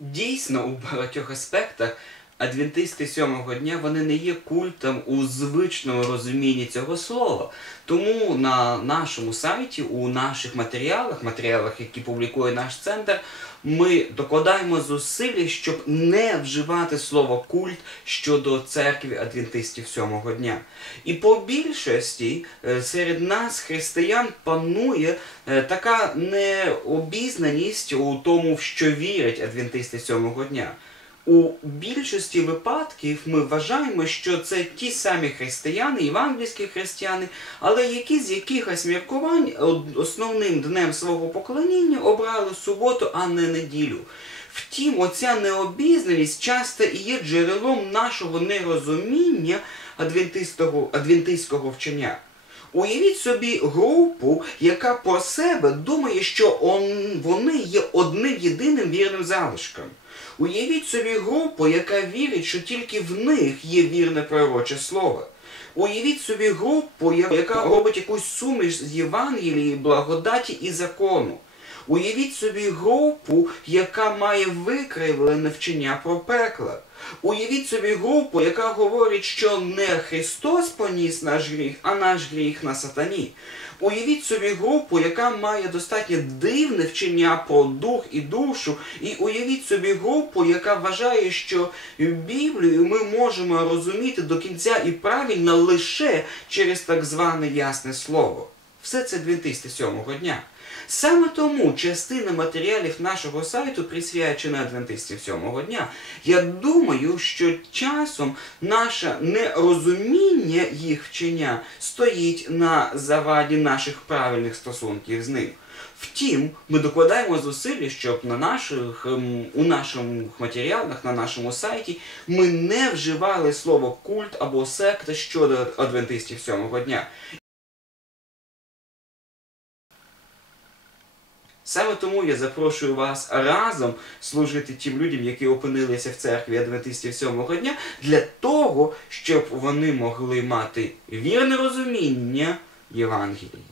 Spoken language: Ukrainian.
Дійсно, у багатьох аспектах адвентисти сьомого дня вони не є культом у звичному розумінні цього слова. Тому на нашому сайті, у наших матеріалах, матеріалах, які публікує наш центр, ми докладаємо зусилля, щоб не вживати слово культ щодо церкви адвентистів сьомого дня. І по більшості е, серед нас, християн, панує е, така необізнаність у тому, в що вірять адвентисти сьомого дня. У більшості випадків ми вважаємо, що це ті самі християни, євангельські християни, але які з якихось міркувань основним днем свого поклоніння обрали суботу, а не неділю. Втім, оця необізнаність часто і є джерелом нашого нерозуміння адвентистського, вчення. Уявіть собі групу, яка про себе думає, що вони є одним єдиним вірним залишком. Уявіть собі групу, яка вірить, що тільки в них є вірне пророче слово. Уявіть собі групу, яка робить якусь суміш з Євангелії, благодаті і закону. Уявіть собі групу, яка має викривлене вчення про пекло. Уявіть собі групу, яка говорить, що не Христос поніс наш гріх, а наш гріх на сатані. Уявіть собі групу, яка має достатньо дивне вчення про дух і душу, і уявіть собі групу, яка вважає, що Біблію ми можемо розуміти до кінця і правильно лише через так зване ясне слово. Все це адвентисти сьомого дня. Саме тому частина матеріалів нашого сайту присвячена адвентистів сьомого дня. Я думаю, що часом наше нерозуміння їх вчення стоїть на заваді наших правильних стосунків з ним. Втім, ми докладаємо зусилля, щоб на наших, ем, у наших матеріалах, на нашому сайті ми не вживали слово культ або секта щодо адвентистів сьомого дня. Саме тому я запрошую вас разом служити тим людям, які опинилися в церкві адвентистів сьомого дня, для того, щоб вони могли мати вірне розуміння Євангелії.